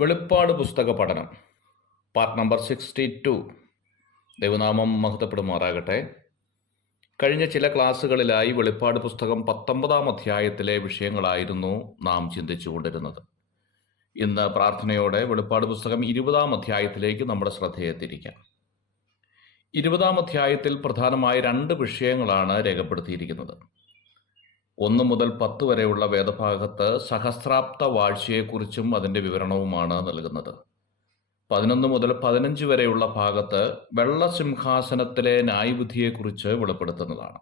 വെളിപ്പാട് പുസ്തക പഠനം പാർട്ട് നമ്പർ 62. ദൈവനാമം മഹത്വപ്പെടുമാറാകട്ടെ. കഴിഞ്ഞ ചില ക്ലാസ്സുകളിലായി വെളിപ്പാട് പുസ്തകം 19-ാം അധ്യായത്തിലെ വിഷയങ്ങളായിരുന്നു നാം ചിന്തിച്ചുകൊണ്ടിരുന്നത്. ഇന്ന് പ്രാർത്ഥനയോടെ വെളിപ്പാട് പുസ്തകം 20-ാം അധ്യായത്തിലേക്ക് നമ്മുടെ ശ്രദ്ധയെ തിരിക്കാം. 20-ാം അധ്യായത്തിൽ പ്രധാനമായ 2 വിഷയങ്ങളാണ് രേഖപ്പെടുത്തിയിരിക്കുന്നത്. 1 മുതൽ 10 വരെയുള്ള വേദഭാഗത്ത് സഹസ്രാബ്ദ വാഴ്ചയെക്കുറിച്ചും അതിൻ്റെ വിവരണവുമാണ് നൽകുന്നത്. 11 മുതൽ 15 വരെയുള്ള ഭാഗത്ത് വെള്ളസിംഹാസനത്തിലെ ന്യായവിധിയെക്കുറിച്ച് വെളിപ്പെടുത്തുന്നതാണ്.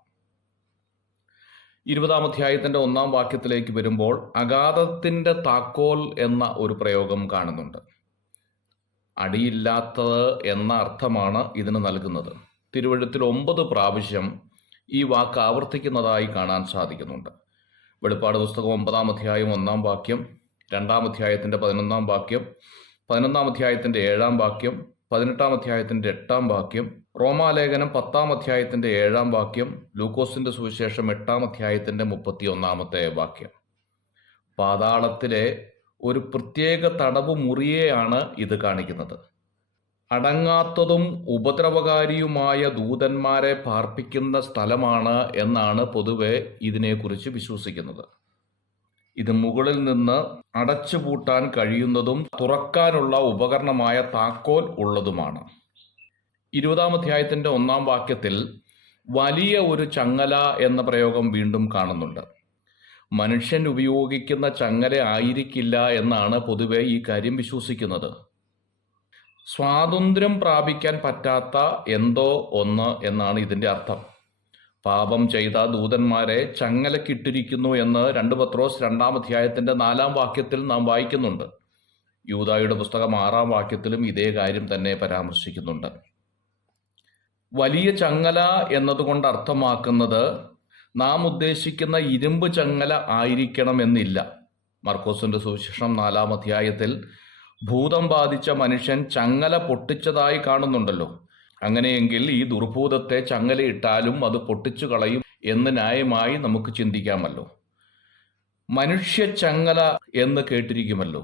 20-ാം അധ്യായത്തിൻ്റെ 1-ാം വാക്യത്തിലേക്ക് വരുമ്പോൾ അഗാധത്തിൻ്റെ താക്കോൽ എന്ന ഒരു പ്രയോഗം കാണുന്നുണ്ട്. അടിയില്ലാത്തത് എന്ന അർത്ഥമാണ് ഇതിന് നൽകുന്നത്. തിരുവെഴുത്തിൽ 9 പ്രാവശ്യം ഈ വാക്ക് ആവർത്തിക്കുന്നതായി കാണാൻ സാധിക്കുന്നുണ്ട്. വെളിപ്പാട് പുസ്തകം 9-ാം അധ്യായം 1-ാം വാക്യം, 2-ാം അധ്യായത്തിൻ്റെ 11-ാം വാക്യം, 11-ാം അധ്യായത്തിൻ്റെ 7-ാം വാക്യം, 18-ാം അധ്യായത്തിൻ്റെ 8-ാം വാക്യം, റോമാലേഖനം 10-ാം അധ്യായത്തിൻ്റെ 7-ാം വാക്യം, ലൂക്കോസിൻ്റെ സുവിശേഷം 8-ാം അധ്യായത്തിൻ്റെ 31-ാമത്തെ വാക്യം. പാതാളത്തിലെ ഒരു പ്രത്യേക തടവ് മുറിയെയാണ് ഇത് കാണിക്കുന്നത്. അടങ്ങാത്തതും ഉപദ്രവകാരിയുമായ ദൂതന്മാരെ പാർപ്പിക്കുന്ന സ്ഥലമാണ് എന്നാണ് പൊതുവെ ഇതിനെക്കുറിച്ച് വിശ്വസിക്കുന്നത്. ഇത് മുകളിൽ നിന്ന് അടച്ചുപൂട്ടാൻ കഴിയുന്നതും തുറക്കാനുള്ള ഉപകരണമായ താക്കോൽ ഉള്ളതുമാണ്. 20-ാം അധ്യായത്തിൻ്റെ 1-ാം വാക്യത്തിൽ വലിയ ഒരു ചങ്ങല എന്ന പ്രയോഗം വീണ്ടും കാണുന്നുണ്ട്. മനുഷ്യൻ ഉപയോഗിക്കുന്ന ചങ്ങല ആയിരിക്കില്ല എന്നാണ് പൊതുവെ ഈ കാര്യം വിശ്വസിക്കുന്നത്. സ്വാതന്ത്ര്യം പ്രാപിക്കാൻ പറ്റാത്ത എന്തോ ഒന്ന് എന്നാണ് ഇതിൻ്റെ അർത്ഥം. പാപം ചെയ്ത ദൂതന്മാരെ ചങ്ങലക്കിട്ടിരിക്കുന്നു എന്ന് 2 പത്രോസ് 2-ാം അധ്യായത്തിൻ്റെ 4-ാം വാക്യത്തിൽ നാം വായിക്കുന്നുണ്ട്. യൂദായുടെ പുസ്തകം 6-ാം വാക്യത്തിലും ഇതേ കാര്യം തന്നെ പരാമർശിക്കുന്നുണ്ട്. വലിയ ചങ്ങല എന്നതുകൊണ്ട് അർത്ഥമാക്കുന്നത് നാം ഉദ്ദേശിക്കുന്ന ഇരുമ്പ് ചങ്ങല ആയിരിക്കണമെന്നില്ല. മർക്കോസിൻ്റെ സുവിശേഷം 4-ാം അധ്യായത്തിൽ ഭൂതം ബാധിച്ച മനുഷ്യൻ ചങ്ങല പൊട്ടിച്ചതായി കാണുന്നുണ്ടല്ലോ. അങ്ങനെയെങ്കിൽ ഈ ദുർഭൂതത്തെ ചങ്ങലയിട്ടാലും അത് പൊട്ടിച്ചു കളയും എന്ന് ന്യായമായി നമുക്ക് ചിന്തിക്കാമല്ലോ. മനുഷ്യ ചങ്ങല എന്ന് കേട്ടിരിക്കുമല്ലോ.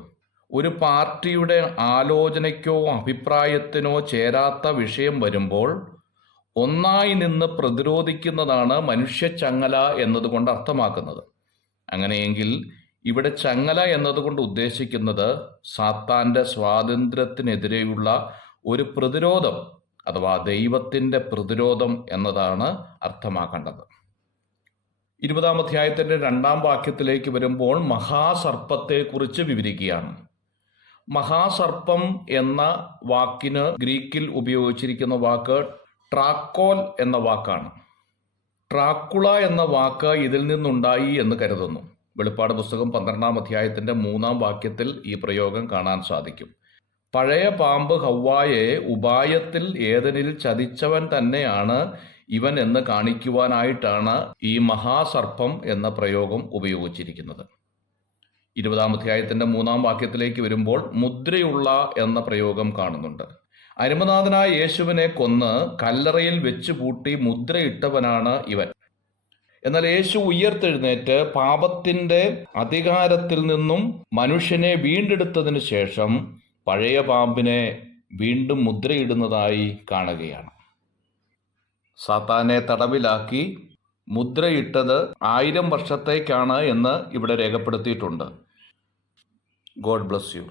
ഒരു പാർട്ടിയുടെ ആലോചനയ്ക്കോ അഭിപ്രായത്തിനോ ചേരാത്ത വിഷയം വരുമ്പോൾ ഒന്നായി നിന്ന് പ്രതിരോധിക്കുന്നതാണ് മനുഷ്യ ചങ്ങല എന്നതുകൊണ്ട് അർത്ഥമാക്കുന്നത്. അങ്ങനെയെങ്കിൽ ഇവിടെ ചങ്ങല എന്നതുകൊണ്ട് ഉദ്ദേശിക്കുന്നത് സാത്താൻ്റെ സ്വാതന്ത്ര്യത്തിനെതിരെയുള്ള ഒരു പ്രതിരോധം അഥവാ ദൈവത്തിൻ്റെ പ്രതിരോധം എന്നതാണ് അർത്ഥമാക്കേണ്ടത്. 20-ാം അധ്യായത്തിൻ്റെ 2-ാം വാക്യത്തിലേക്ക് വരുമ്പോൾ മഹാസർപ്പത്തെക്കുറിച്ച് വിവരിക്കുകയാണ്. മഹാസർപ്പം എന്ന വാക്കിന് ഗ്രീക്കിൽ ഉപയോഗിച്ചിരിക്കുന്ന വാക്ക് ട്രാക്കോൽ എന്ന വാക്കാണ്. ട്രാക്കുള എന്ന വാക്ക് ഇതിൽ നിന്നുണ്ടായി എന്ന് കരുതുന്നു. വെളിപ്പാട് പുസ്തകം 12-ാം അധ്യായത്തിൻ്റെ 3-ാം വാക്യത്തിൽ ഈ പ്രയോഗം കാണാൻ സാധിക്കും. പഴയ പാമ്പ് ഹവ്വായെ ഉപായത്തിൽ ഏദനിൽ ചതിച്ചവൻ തന്നെയാണ് ഇവൻ എന്ന് കാണിക്കുവാനായിട്ടാണ് ഈ മഹാസർപ്പം എന്ന പ്രയോഗം ഉപയോഗിച്ചിരിക്കുന്നത്. 20-ാം അധ്യായത്തിൻ്റെ 3-ാം വാക്യത്തിലേക്ക് വരുമ്പോൾ മുദ്രയുള്ള എന്ന പ്രയോഗം കാണുന്നുണ്ട്. അരുമനാഥനായ യേശുവിനെ കൊന്ന് കല്ലറയിൽ വെച്ച് പൂട്ടി മുദ്രയിട്ടവനാണ് ഇവൻ. എന്നാൽ യേശു ഉയർത്തെഴുന്നേറ്റ് പാപത്തിൻ്റെ അധികാരത്തിൽ നിന്നും മനുഷ്യനെ വീണ്ടെടുത്തതിന് ശേഷം പഴയ പാമ്പിനെ വീണ്ടും മുദ്രയിടുന്നതായി കാണുകയാണ്. സാത്താനെ തടവിലാക്കി മുദ്രയിട്ടത് 1000 വർഷത്തേക്കാണ് എന്ന് ഇവിടെ രേഖപ്പെടുത്തിയിട്ടുണ്ട്. God bless you.